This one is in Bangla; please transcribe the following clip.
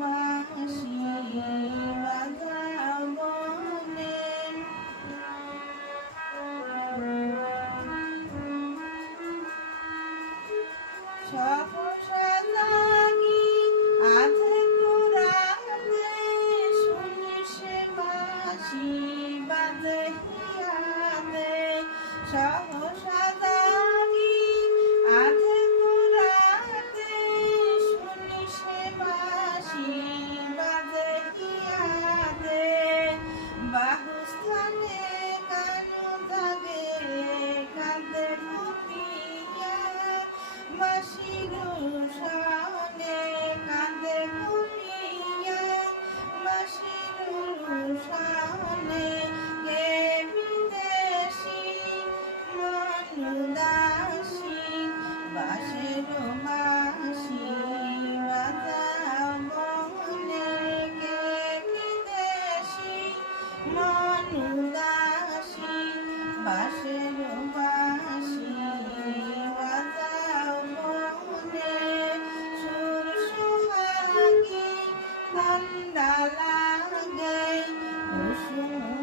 বাঁশি বাজাও বনে সহসা জাগি আধেক রাতে শুনি সে বাঁশি বাজে হিয়াতে সহসা জাগি আধেক রাতে শুনি সে বাঁশি বাজে হিয়াতে বাহুস্থানে কানু জাগে কাঁদে কুপিয়া বাঁশির সনে কাঁদে কুপিয়া বাঁশির সনে কে বিদেশি মন উদাসী বাঁশের বাঁশি বাজাও বনে কে বিদেশি মন উদাসী বাঁশের বাঁশি বাজাও বনে সুর সোহাগী ঠান্ডা লাগে কুসুম